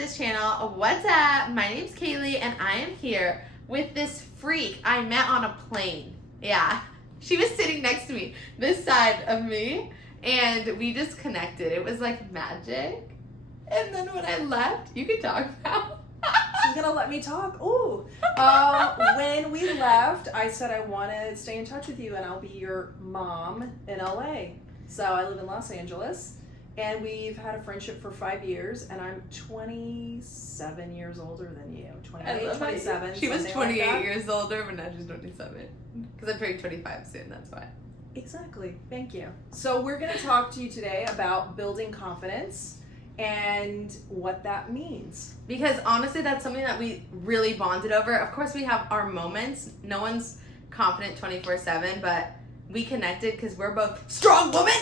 this channel. What's up? My name's Kaylee and I am here with this freak I met on a plane. Yeah, she was sitting next to me, this side of me, and we just connected. It was like magic. And then when I left, you can talk now. She's gonna let me talk. Ooh. When we left, I said I want to stay in touch with you and I'll be your mom in LA. So I live in Los Angeles and we've had a friendship for 5 years and I'm 27 years older than you. 28, 27. She was 28 like years older, but now she's 27. Because I'm turning 25 soon, that's why. Exactly. Thank you. So we're going to talk to you today about building confidence and what that means. Because honestly, that's something that we really bonded over. Of course, we have our moments. No one's confident 24/7, but we connected because we're both strong women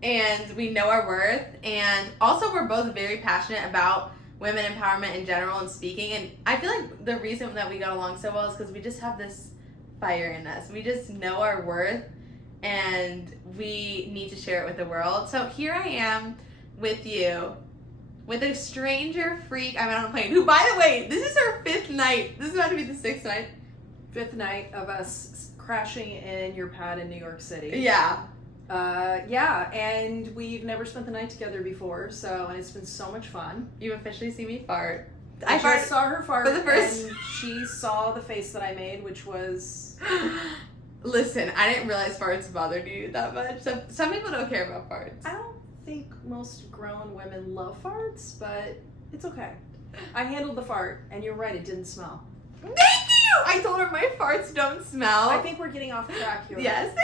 and we know our worth. And also, we're both very passionate about women empowerment in general and speaking. And I feel like the reason that we got along so well is because we just have this fire in us. We just know our worth and we need to share it with the world. So here I am with you, with a stranger freak I met on a plane, who, by the way, this is her 5th night. This is about to be the 6th night. 5th night of us crashing in your pad in New York City. Yeah. Yeah, and we've never spent the night together before, and it's been so much fun. You officially see me fart. I just saw her fart, for the first... and she saw the face that I made, which was... Listen, I didn't realize farts bothered you that much. Some people don't care about farts. I don't think most grown women love farts, but it's okay. I handled the fart, and you're right, it didn't smell. Thank you! I told her my farts don't smell. I think we're getting off track here. Yes.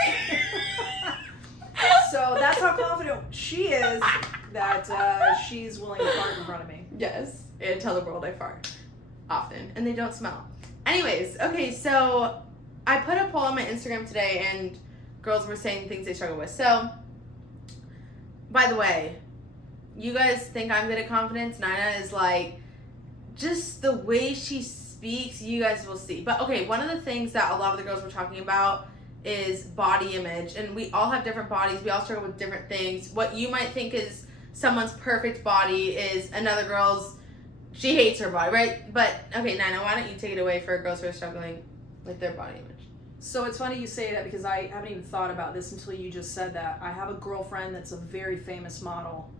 So that's how confident she is that she's willing to fart in front of me. Yes. And tell the world I fart often, and they don't smell. Anyways, okay, so I put a poll on my Instagram today, and girls were saying things they struggle with. So, by the way, you guys think I'm good at confidence. Nina is like, just the way she speaks, you guys will see. But okay, one of the things that a lot of the girls were talking about is body image. And we all have different bodies. We all struggle with different things. What you might think is someone's perfect body is another girl's, she hates her body, right? But, okay, Nina, why don't you take it away for girls who are struggling with their body image? So it's funny you say that because I haven't even thought about this until you just said that. I have a girlfriend that's a very famous model,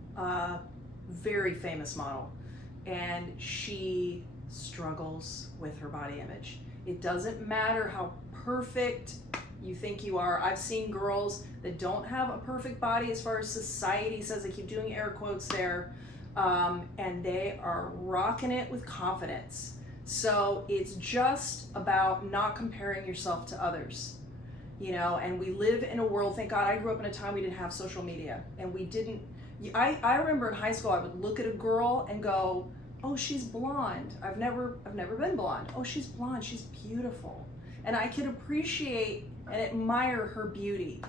and she struggles with her body image. It doesn't matter how perfect you think you are. I've seen girls that don't have a perfect body as far as society says. I keep doing air quotes there, and they are rocking it with confidence. So it's just about not comparing yourself to others, you know, and we live in a world, thank God I grew up in a time we didn't have social media, and we didn't, I remember in high school I would look at a girl and go, oh, she's blonde. I've never been blonde. Oh, she's blonde, she's beautiful. And I could appreciate and admire her beauty.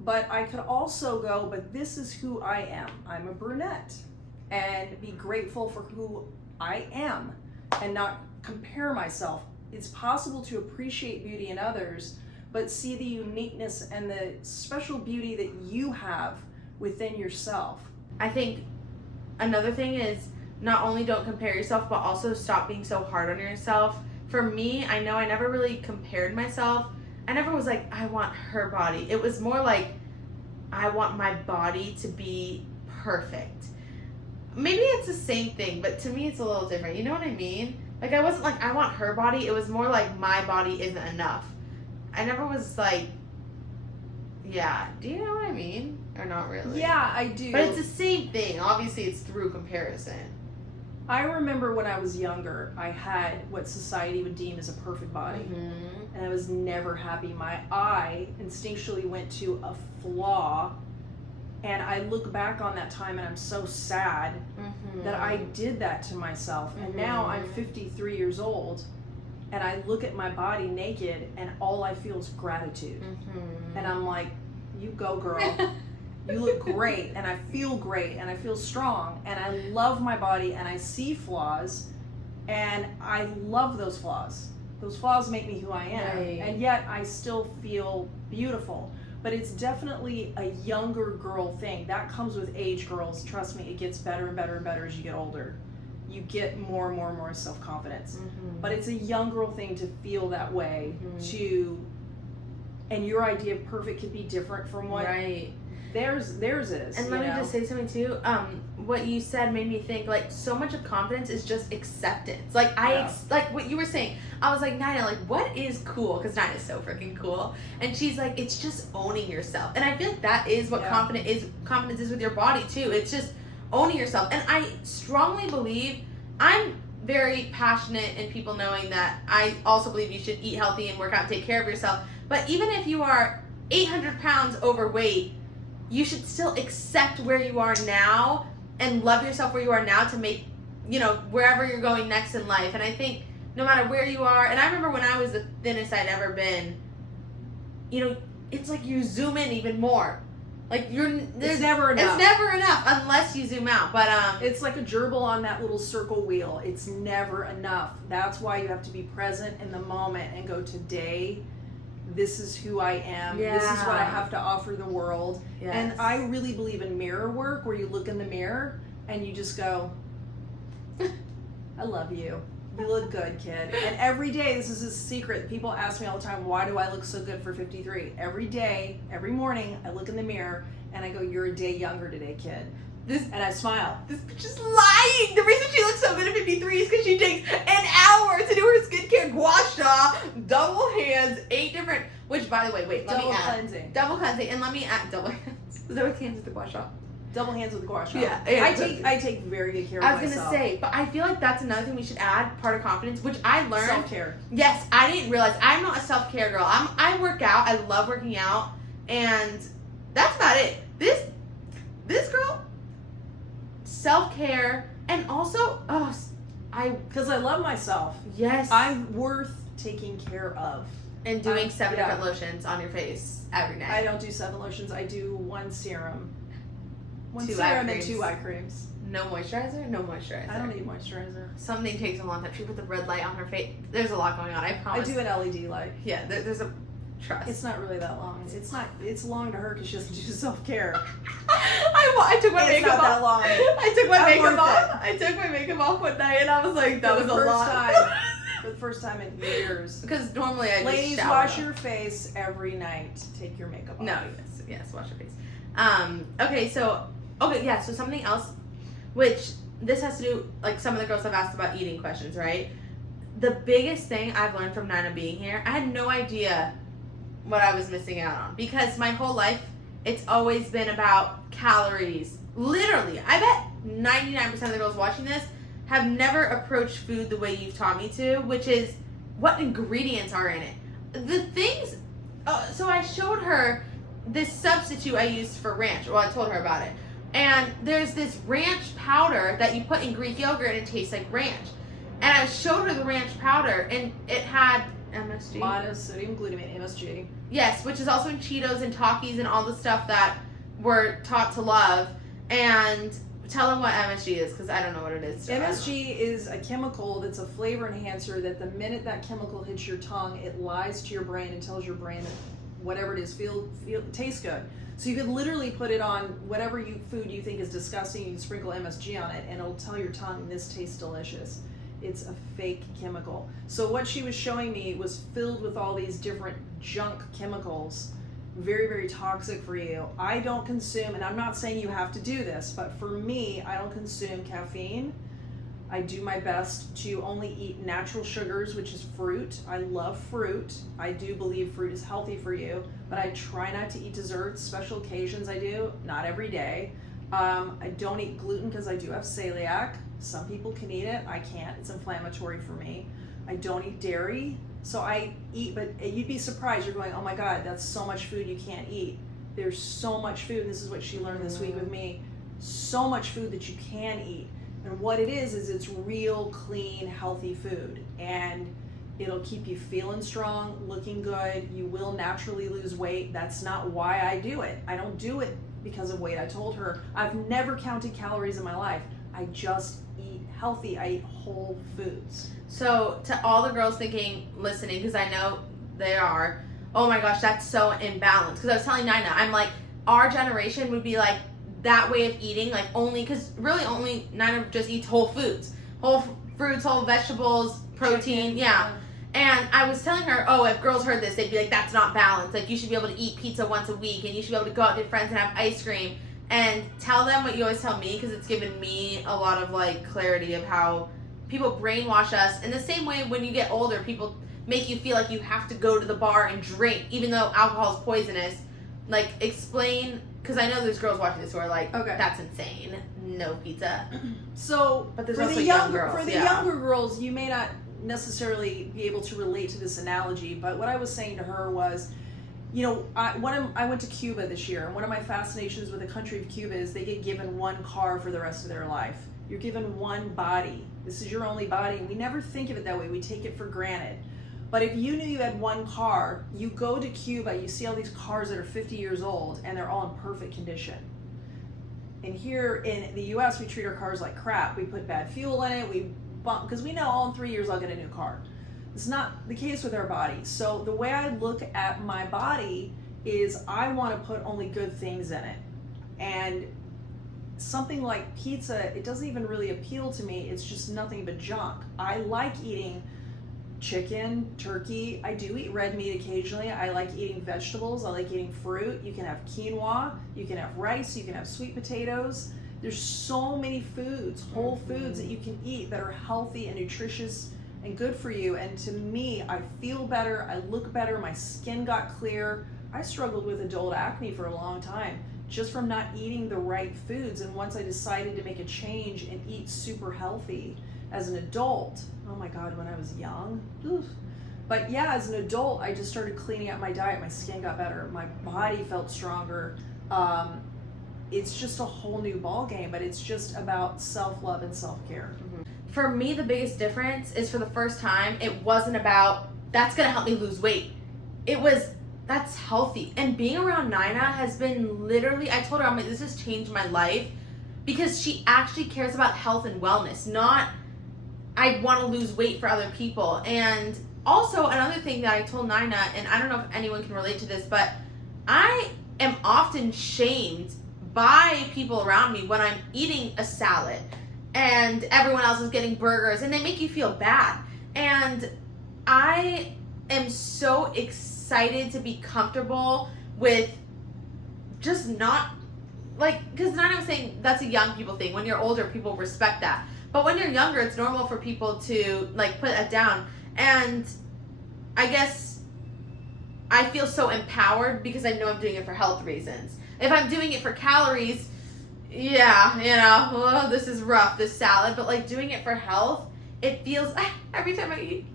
But I could also go, but this is who I am. I'm a brunette. And be grateful for who I am and not compare myself. It's possible to appreciate beauty in others, but see the uniqueness and the special beauty that you have within yourself. I think another thing is not only don't compare yourself, but also stop being so hard on yourself. For me, I know I never really compared myself. I never was like, I want her body. It was more like, I want my body to be perfect. Maybe it's the same thing, but to me it's a little different. You know what I mean? Like, I wasn't like, I want her body. It was more like, my body isn't enough. I never was like, yeah. Do you know what I mean? Or not really? Yeah, I do. But it's the same thing. Obviously, it's through comparison. I remember when I was younger, I had what society would deem as a perfect body. Mm-hmm. And I was never happy. My eye instinctually went to a flaw. And I look back on that time and I'm so sad that I did that to myself. And now I'm 53 years old and I look at my body naked and all I feel is gratitude. And I'm like, you go, girl. You look great and I feel great and I feel strong and I love my body and I see flaws and I love those flaws. Those flaws make me who I am. Right. And yet I still feel beautiful. But it's definitely a younger girl thing. That comes with age, girls. Trust me, it gets better and better and better as you get older. you get more and more and more self-confidence. Mm-hmm. But it's a young girl thing to feel that way, Mm-hmm. And your idea of perfect could be different from what Right. theirs is. And let me just say something too. What you said made me think, like, so much of confidence is just acceptance. Like, like what you were saying. I was like, Nina, like, what is cool? Because Nina's so freaking cool. And she's like, it's just owning yourself. And I feel like that is what confidence is with your body too. It's just owning yourself. And I strongly believe, I'm very passionate in people knowing that I also believe you should eat healthy and work out and take care of yourself. But even if you are 800 pounds overweight, you should still accept where you are now and love yourself where you are now to make, wherever you're going next in life. And I think no matter where you are, and I remember when I was the thinnest I'd ever been, it's like you zoom in even more. Like it's never enough. It's never enough unless you zoom out. But it's like a gerbil on that little circle wheel. It's never enough. That's why you have to be present in the moment and go, today, this is who I am. Yeah. This is what I have to offer the world. Yes. And I really believe in mirror work, where you look in the mirror and you just go, I love you. You look good, kid. And every day, this is a secret. People ask me all the time, why do I look so good for 53? Every day, every morning, I look in the mirror and I go, you're a day younger today, kid. And I smile. This bitch is lying. The reason she looks so good at 53 is because she takes an hour to do her skincare, gua sha, double hands, 8 different, which, by the way, wait, let me add. Double cleansing. And let me add double hands. Is that what hands with the gua sha? Double hands with the gua sha. Yeah. I take very good care of myself. I was going to say, but I feel like that's another thing we should add, part of confidence, which I learned. Self-care. Yes, I didn't realize. I'm not a self-care girl. I work out. I love working out. And that's about it. This girl, self-care, and also, because I love myself. Yes. I'm worth taking care of. And doing 7 different lotions on your face every night. I don't do 7 lotions. I do 1 serum. 1 2 serum eye and creams. 2 eye creams. No moisturizer? No moisturizer. I don't need moisturizer. Something takes a long time. She put the red light on her face. There's a lot going on, I promise. I do an LED light. Yeah, there's a trust. It's not really that long. It's long to her because she doesn't do self-care. I took my makeup off. It's not that long. I took my makeup off. I took my makeup off one night and I was like, that was a lot. For the first time in years. Because normally I just Ladies, shower wash up. your face every night. Take your makeup off. No, yes, wash your face. So something else, which this has to do, like some of the girls have asked about eating questions, right? The biggest thing I've learned from Nina being here, I had no idea what I was missing out on. Because my whole life, it's always been about calories. Literally, I bet 99% of the girls watching this have never approached food the way you've taught me to, which is what ingredients are in it. The things, so I showed her this substitute I used for ranch. Well, I told her about it. And there's this ranch powder that you put in Greek yogurt and it tastes like ranch. And I showed her the ranch powder and it had MSG. Monosodium glutamate, MSG. Yes, which is also in Cheetos and Takis and all the stuff that we're taught to love. And tell them what MSG is, because I don't know what it is. MSG is a chemical that's a flavor enhancer that the minute that chemical hits your tongue, it lies to your brain and tells your brain that whatever it is tastes good. So you could literally put it on whatever food you think is disgusting, you sprinkle MSG on it, and it'll tell your tongue this tastes delicious. It's a fake chemical. So what she was showing me was filled with all these different junk chemicals, very, very toxic for you. I don't consume, and I'm not saying you have to do this, but for me, I don't consume caffeine. I do my best to only eat natural sugars, which is fruit. I love fruit. I do believe fruit is healthy for you, but I try not to eat desserts. Special occasions I do, not every day. I don't eat gluten because I do have celiac. Some people can eat it. I can't. It's inflammatory for me. I don't eat dairy. So I eat, but you'd be surprised. You're going, oh my God, that's so much food you can't eat. There's so much food, and this is what she learned this week with me, so much food that you can eat. And what it is it's real, clean, healthy food. And it'll keep you feeling strong, looking good. You will naturally lose weight. That's not why I do it. I don't do it because of weight. I told her, I've never counted calories in my life. I just eat healthy. I eat whole foods. So to all the girls listening, because I know they are, oh my gosh, that's so imbalanced. Because I was telling Nina, I'm like, our generation would be like that way of eating, like only, because really only Nina just eats whole foods. whole fruits, whole vegetables, protein. Chicken, Yeah. And I was telling her, oh, if girls heard this, they'd be like, that's not balanced. Like, you should be able to eat pizza once a week, and you should be able to go out with your friends and have ice cream. And tell them what you always tell me, because it's given me a lot of, like, clarity of how people brainwash us. In the same way, when you get older, people make you feel like you have to go to the bar and drink, even though alcohol is poisonous. Like, explain, because I know there's girls watching this who are like, okay, that's insane. No pizza. So, but there's for also the young girls. For the younger girls, you may not necessarily be able to relate to this analogy, but what I was saying to her was, you know, I went to Cuba this year, and one of my fascinations with the country of Cuba is they get given one car for the rest of their life. You're given one body. This is your only body, and we never think of it that way. We take it for granted. But if you knew you had one car, you go to Cuba, you see all these cars that are 50 years old, and they're all in perfect condition. And here in the U.S., we treat our cars like crap. We put bad fuel in it, we bump, because we know all in 3 years I'll get a new car. It's not the case with our body. So the way I look at my body is I want to put only good things in it. And something like pizza, it doesn't even really appeal to me. It's just nothing but junk. I like eating chicken, turkey. I do eat red meat occasionally. I like eating vegetables. I like eating fruit. You can have quinoa. You can have rice. You can have sweet potatoes. There's so many foods, whole foods that you can eat that are healthy and nutritious and good for you. And to me, I feel better. I look better. My skin got clear. I struggled with adult acne for a long time just from not eating the right foods. And once I decided to make a change and eat super healthy as an adult, oh my God, when I was young, oof. But yeah, as an adult, I just started cleaning up my diet. My skin got better. My body felt stronger. It's just a whole new ball game, but it's just about self-love and self-care. Mm-hmm. For me, the biggest difference is for the first time, it wasn't about, that's going to help me lose weight. It was, that's healthy. And being around Nina has been literally, I told her, I'm like, this has changed my life, because she actually cares about health and wellness, not I want to lose weight for other people. And also another thing that I told Nina, and I don't know if anyone can relate to this, but I am often shamed by people around me when I'm eating a salad and everyone else is getting burgers, and they make you feel bad. And I am so excited to be comfortable with just not, like, because Nina was saying that's a young people thing. When you're older, people respect that. But when you're younger, it's normal for people to, like, put that down. And I guess I feel so empowered because I know I'm doing it for health reasons. If I'm doing it for calories, yeah, you know, oh, this is rough, this salad. But, like, doing it for health, it feels, every time I eat,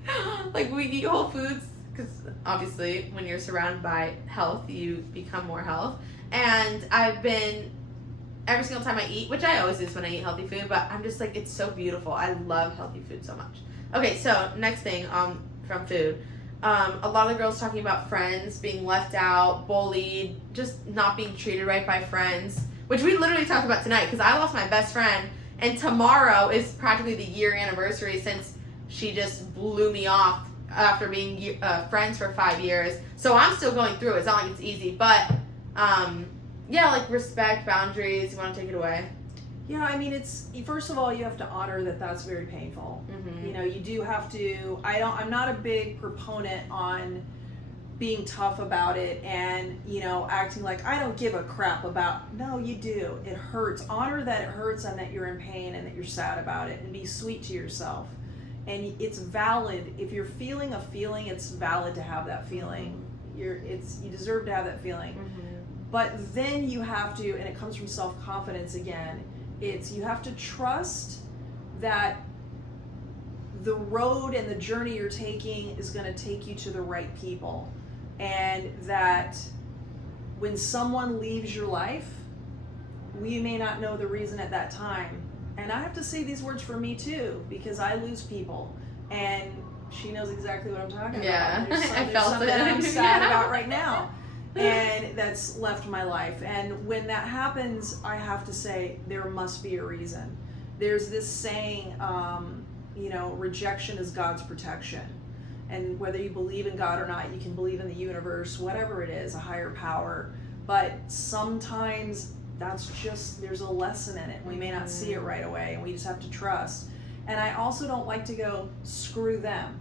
like, we eat Whole Foods, because obviously when you're surrounded by health, you become more health. And I've been, every single time I eat, which I always do when I eat healthy food, but I'm just like, it's so beautiful. I love healthy food so much. Okay, so next thing from food. A lot of the girls talking about friends being left out, bullied, just not being treated right by friends, which we literally talked about tonight, because I lost my best friend, and tomorrow is practically the year anniversary since she just blew me off after being friends for 5 years. So I'm still going through it. It's not like it's easy, but yeah, like respect, boundaries. You want to take it away? Yeah, I mean, it's, first of all, you have to honor that that's very painful. Mm-hmm. You know, you do have to, I'm not a big proponent on being tough about it and, you know, acting like I don't give a crap about, no, you do. It hurts. Honor that it hurts and that you're in pain and that you're sad about it, and be sweet to yourself. And it's valid. If you're feeling a feeling, it's valid to have that feeling. You deserve to have that feeling. Mm-hmm. But then you have to, and it comes from self-confidence again, you have to trust that the road and the journey you're taking is going to take you to the right people. And that when someone leaves your life, we may not know the reason at that time. And I have to say these words for me too, because I lose people. And she knows exactly what I'm talking about. There's something that I'm sad about right now. And that's left my life. And when that happens, I have to say there must be a reason. There's this saying, you know, rejection is God's protection. And whether you believe in God or not, you can believe in the universe, whatever it is, a higher power. But sometimes that's just, there's a lesson in it. We may not see it right away, and we just have to trust. And I also don't like to go, screw them.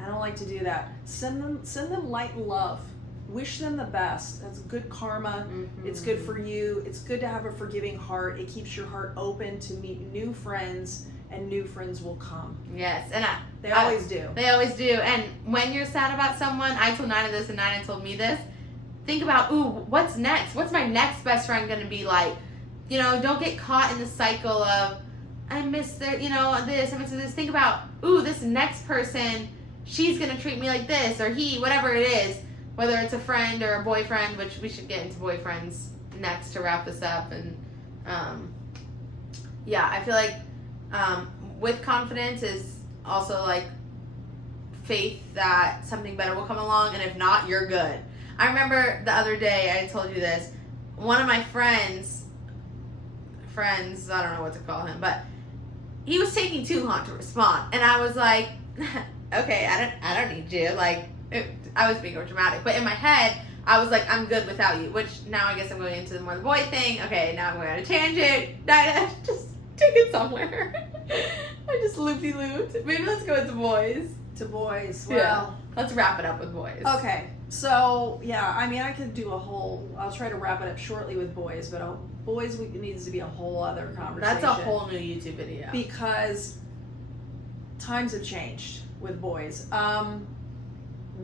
I don't like to do that. Send them light and love. Wish them the best. That's good karma. Mm-hmm. It's good for you. It's good to have a forgiving heart. It keeps your heart open to meet new friends, and new friends will come. Yes, and they always do. They always do. And when you're sad about someone, I told Nina this and Nina told me this. Think about, ooh, what's next? What's my next best friend going to be like? You know, don't get caught in the cycle of, I miss their, this, I miss this. Think about, ooh, this next person, she's going to treat me like this, or he, whatever it is. Whether it's a friend or a boyfriend, which we should get into boyfriends next to wrap this up. And I feel like with confidence is also like faith that something better will come along, and if not, you're good. I remember the other day, I told you this, one of my friends, I don't know what to call him, but he was taking too long to respond, and I was like, okay, I don't need you, like, I was being dramatic, but in my head, I was like, I'm good without you, which now I guess I'm going into the more the boy thing. Okay, now I'm going on a tangent. Dinah, just take it somewhere. I just loopy-looped. Maybe let's go into boys. To boys. Well, yeah. Let's wrap it up with boys. Okay, so, yeah, I mean, I could do I'll try to wrap it up shortly with boys, but boys needs to be a whole other conversation. That's a whole new YouTube video. Because times have changed with boys.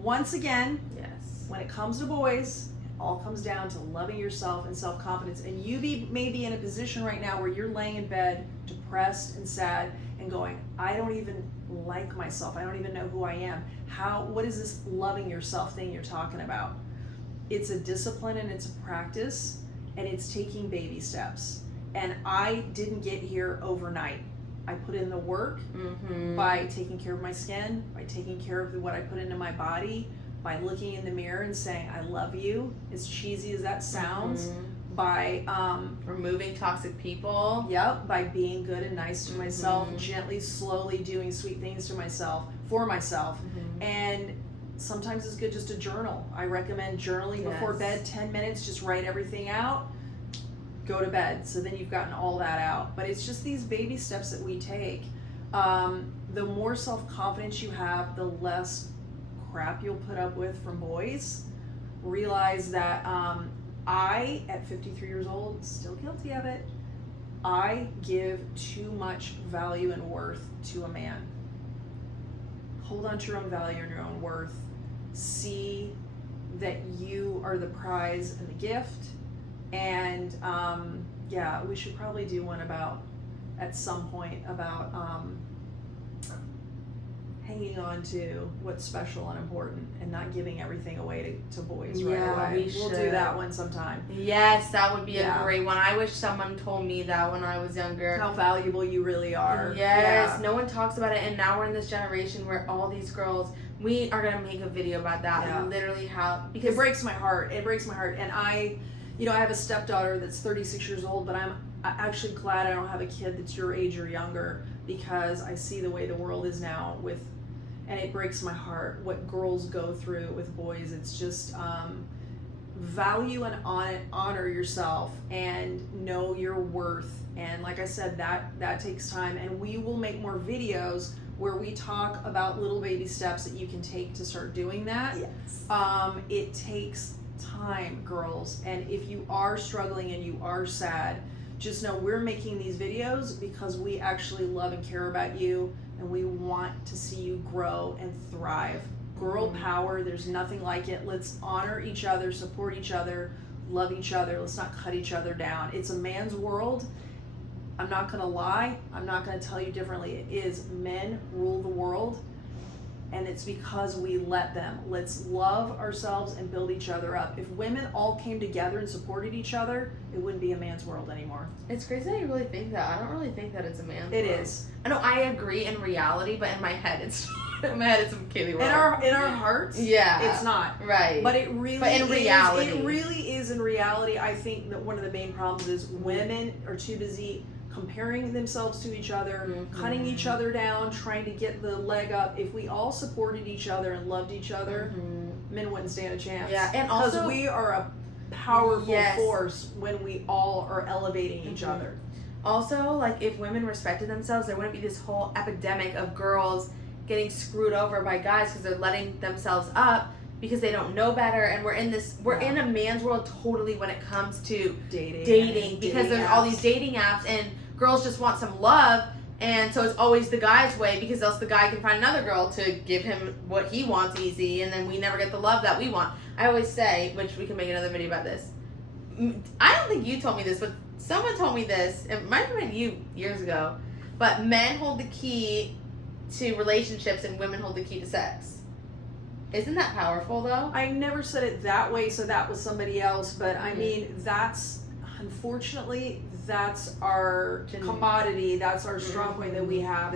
Once again, yes, when it comes to boys, it all comes down to loving yourself and self-confidence. And you may be in a position right now where you're laying in bed, depressed and sad, and going, I don't even like myself. I don't even know who I am. What is this loving yourself thing you're talking about? It's a discipline and it's a practice, and it's taking baby steps. And I didn't get here overnight. I put in the work by taking care of my skin, by taking care of what I put into my body, by looking in the mirror and saying, I love you, as cheesy as that sounds, by removing toxic people. Yep, by being good and nice to myself, gently, slowly doing sweet things for myself. And sometimes it's good just to journal. I recommend journaling before bed, 10 minutes, just write everything out. Go to bed, so then you've gotten all that out. But it's just these baby steps that we take. The more self-confidence you have, the less crap you'll put up with from boys. Realize that I, at 53 years old, still guilty of it, I give too much value and worth to a man. Hold on to your own value and your own worth. See that you are the prize and the gift. And we should probably do one at some point about hanging on to what's special and important and not giving everything away to boys right away. We'll do that one sometime. Yes, that would be a great one. I wish someone told me that when I was younger. How valuable you really are. Yes, no one talks about it, and now we're in this generation where all these girls, we are going to make a video about that. And literally because it breaks my heart. And I have a stepdaughter that's 36 years old, but I'm actually glad I don't have a kid that's your age or younger, because I see the way the world is now and it breaks my heart what girls go through with boys. It's just value and honor yourself and know your worth. And like I said, that takes time, and we will make more videos where we talk about little baby steps that you can take to start doing that. Yes. It takes time, girls, and if you are struggling and you are sad, just know we're making these videos because we actually love and care about you, and we want to see you grow and thrive. Girl power, there's nothing like it. Let's honor each other, support each other, love each other. Let's not cut each other down. It's a man's world. I'm not gonna lie, I'm not gonna tell you differently. It is men rule the world, and it's because we let them. Let's love ourselves and build each other up. If women all came together and supported each other, it wouldn't be a man's world anymore. It's crazy that you really think that. I don't really think that it's a man's world. It is. I know, I agree in reality, but in my head it's Kaylee world. In our hearts, it's not. Right. But it really But in reality. It really is in reality. I think that one of the main problems is women are too busy comparing themselves to each other, cutting each other down, trying to get the leg up. If we all supported each other and loved each other, men wouldn't stand a chance. Yeah, and also because we are a powerful force when we all are elevating each other. also, like, if women respected themselves, there wouldn't be this whole epidemic of girls getting screwed over by guys because they're letting themselves up because they don't know better. And we're in a man's world totally when it comes to dating because there's all these dating apps and girls just want some love. And so it's always the guy's way because else the guy can find another girl to give him what he wants easy, and then we never get the love that we want. I always say, which we can make another video about this. I don't think you told me this, but someone told me this. It might have been you years ago. But men hold the key to relationships and women hold the key to sex. Isn't that powerful, though? I never said it that way, so that was somebody else. But I mean, unfortunately, that's our commodity. That's our strong point that we have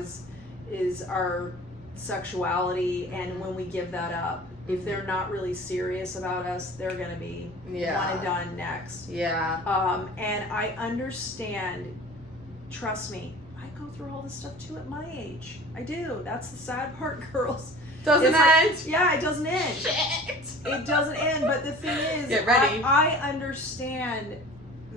is our sexuality. And when we give that up, if they're not really serious about us, they're going to be one and done next. Yeah. And I understand, trust me, I go through all this stuff too at my age. I do. That's the sad part, girls. Doesn't end. Yeah, it doesn't end. Shit. It doesn't end. But the thing is, get ready. I understand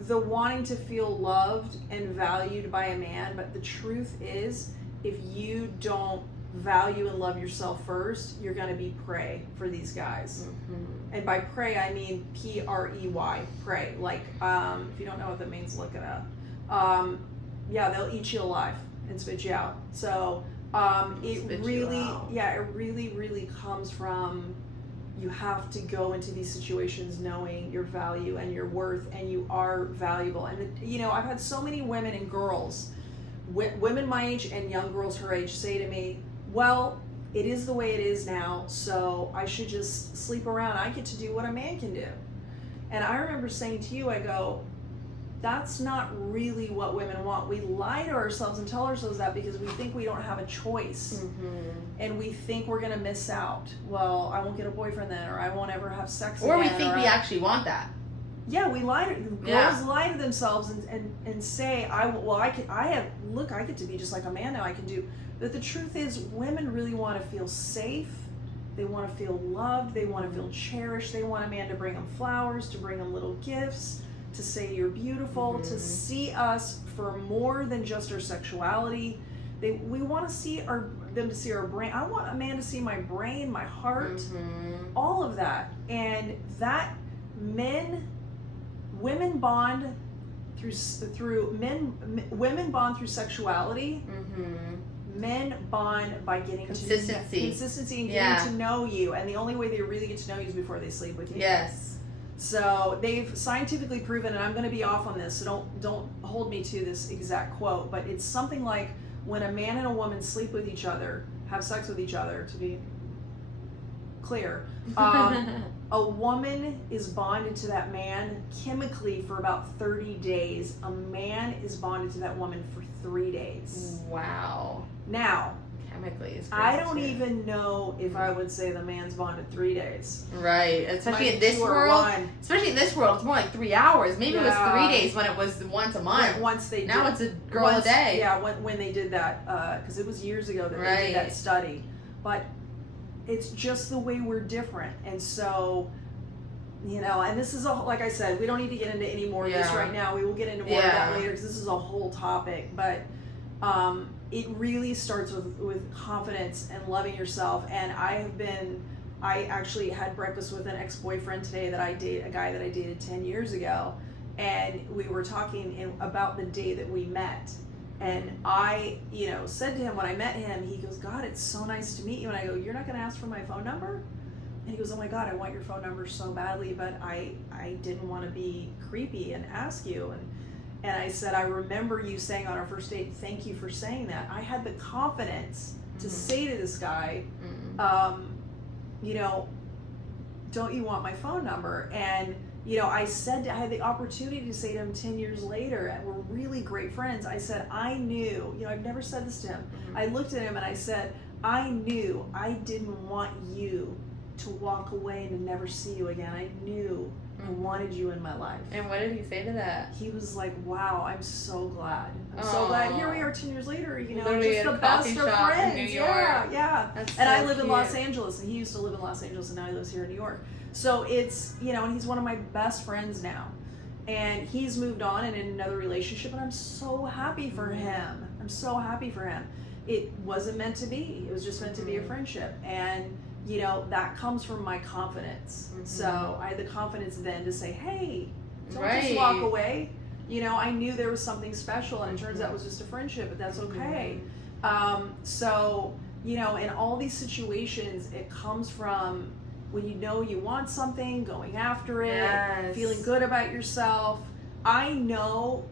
the wanting to feel loved and valued by a man. But the truth is, if you don't value and love yourself first, you're going to be prey for these guys. Mm-hmm. And by prey, I mean Prey, prey. Like, if you don't know what that means, look it up. Yeah, they'll eat you alive and spit you out. So it really comes from, you have to go into these situations knowing your value and your worth, and you are valuable. And you know, I've had so many women and girls, women my age and young girls her age, say to me, well, it is the way it is now, so I should just sleep around. I get to do what a man can do. And I remember saying to you, I go, that's not really what women want. We lie to ourselves and tell ourselves that because we think we don't have a choice. Mm-hmm. And we think we're going to miss out. Well, I won't get a boyfriend then, or I won't ever have sex again. Or we think we actually want that. Yeah, we lie to girls lie to themselves and say, I get to be just like a man now, I can do. But the truth is, women really want to feel safe. They want to feel loved. They want to feel cherished. They want a man to bring them flowers, to bring them little gifts, to say you're beautiful, to see us for more than just our sexuality. We want to see them to see our brain. I want a man to see my brain, my heart, all of that. And that women bond women bond through sexuality. Men bond by getting consistency and getting to know you. And the only way they really get to know you is before they sleep with you. Yes. So they've scientifically proven, and I'm going to be off on this, so don't hold me to this exact quote, but it's something like, when a man and a woman sleep with each other, have sex with each other, to be clear, a woman is bonded to that man chemically for about 30 days. A man is bonded to that woman for 3 days. Wow. Now, chemically is crazy. I don't even know if I would say the man's bonded 3 days. Right. Especially in this world. Especially in this world, it's more like 3 hours. Maybe it was 3 days when it was once a month. Now it's a girl a day. Yeah, when they did that, because it was years ago that they did that study. But it's just the way we're different. And so, you know, and this is like I said, we don't need to get into any more of this right now. We will get into more of that later, because this is a whole topic. But it really starts with confidence and loving yourself. And I actually had breakfast with an ex-boyfriend today a guy that I dated 10 years ago. And we were talking about the day that we met. And I, said to him when I met him, he goes, God, it's so nice to meet you. And I go, you're not going to ask for my phone number? And he goes, oh my God, I want your phone number so badly, but I didn't want to be creepy and ask you. And I said, I remember you saying on our first date, thank you for saying that. I had the confidence to say to this guy, don't you want my phone number? And I had the opportunity to say to him 10 years later, and we're really great friends. I said, I knew, I've never said this to him. I looked at him and I said, I knew I didn't want you to walk away and to never see you again. I knew I wanted you in my life. And what did he say to that? He was like, wow, I'm so glad. I'm so glad. Here we are 10 years later, Literally just the best of friends. In New York. Yeah. That's and so I live in cute. Los Angeles, and he used to live in Los Angeles, and now he lives here in New York. So it's, and he's one of my best friends now. and he's moved on and in another relationship, and I'm so happy for him. I'm so happy for him. It wasn't meant to be. It was just meant to be a friendship, and you know, that comes from my confidence. So I had the confidence then to say, hey, don't just walk away. You know, I knew there was something special, and it turns out it was just a friendship, but that's okay. So, you know, in all these situations, it comes from when you know you want something, going after it, feeling good about yourself. I know,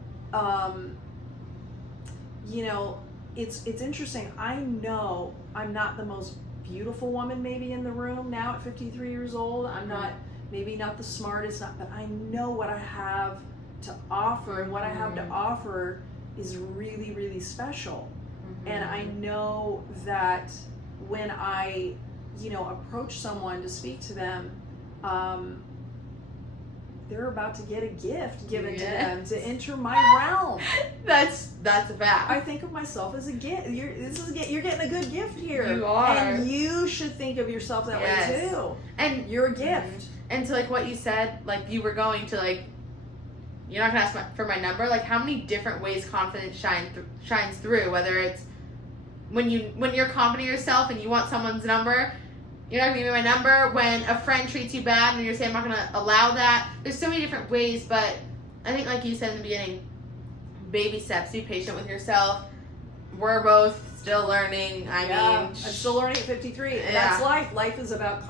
you know, it's interesting. I know I'm not the most beautiful woman maybe in the room now at 53 years old. I'm not, maybe not the smartest, but I know what I have to offer, and what I have to offer is really, really special. And I know that when I, you know, approach someone to speak to them, they're about to get a gift given to them to enter my realm. That's a fact. I think of myself as a gift. You're getting a good gift here. You are. And you should think of yourself that way too. And you're a gift. And to like what you said, like you were going to like, you're not gonna ask for my number. Like how many different ways confidence shines through. Whether it's when you're confident in yourself and you want someone's number, you're not gonna give me my number. When a friend treats you bad and you're saying I'm not gonna allow that. There's so many different ways, but I think like you said in the beginning, baby steps. Be patient with yourself. We're both still learning. I mean, I'm still learning at 53. And that's life. Life is about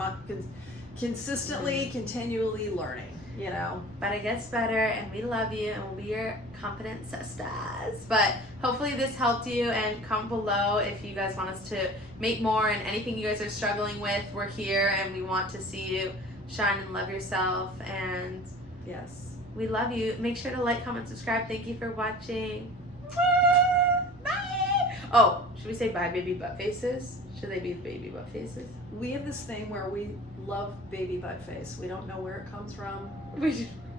consistently, continually learning. You know, but it gets better, and we love you, and we'll be your confident sisters. But hopefully this helped you, and comment below if you guys want us to make more, and anything you guys are struggling with, we're here, and we want to see you shine and love yourself. And yes, we love you. Make sure to like, comment, subscribe. Thank you for watching. Bye. Oh, should we say bye, baby butt faces? Should they be the baby butt faces? We have this thing where we love baby butt face. We don't know where it comes from.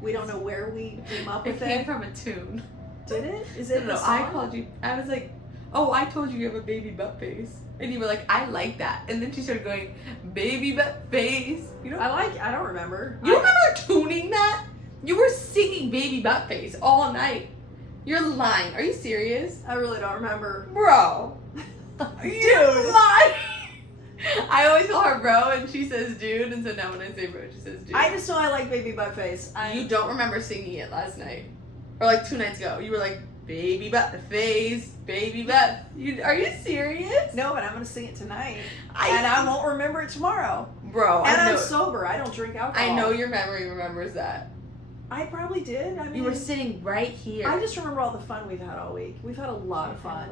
We don't know where we came up with it. It came from a tune. Did it? Is it? No, I called you. I was like, oh, I told you you have a baby butt face. And you were like, I like that. And then she started going, baby butt face. You know? I don't remember. You don't remember tuning that? You were singing baby butt face all night. You're lying. Are you serious? I really don't remember. Bro. You're lying. I always call her bro, and she says dude, and so now when I say bro, she says dude. I just know I like baby butt face. You don't remember singing it last night, or like 2 nights ago. You were like baby butt face, baby butt. Are you serious? No, but I'm gonna sing it tonight, and I won't remember it tomorrow, bro. And I'm sober. I don't drink alcohol. I know your memory remembers that. I probably did. I mean, you were sitting right here. I just remember all the fun we've had all week. We've had a lot of fun.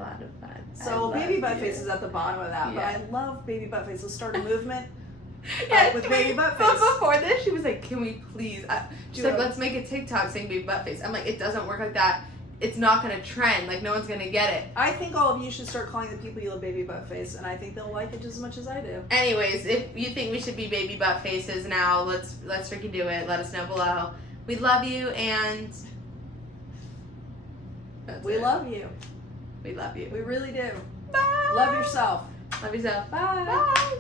So baby butt face is at the bottom of that, but I love baby butt face. Let's start a movement with baby butt face. But before this, she was like, "Can we please?" She's like, "Let's make a TikTok saying baby butt face." I'm like, "It doesn't work like that. It's not gonna trend. Like no one's gonna get it." I think all of you should start calling the people you love baby butt face, and I think they'll like it just as much as I do. Anyways, if you think we should be baby butt faces now, let's freaking do it. Let us know below. We love you, and we love you. We love you. We really do. Bye. Love yourself. Love yourself. Bye. Bye.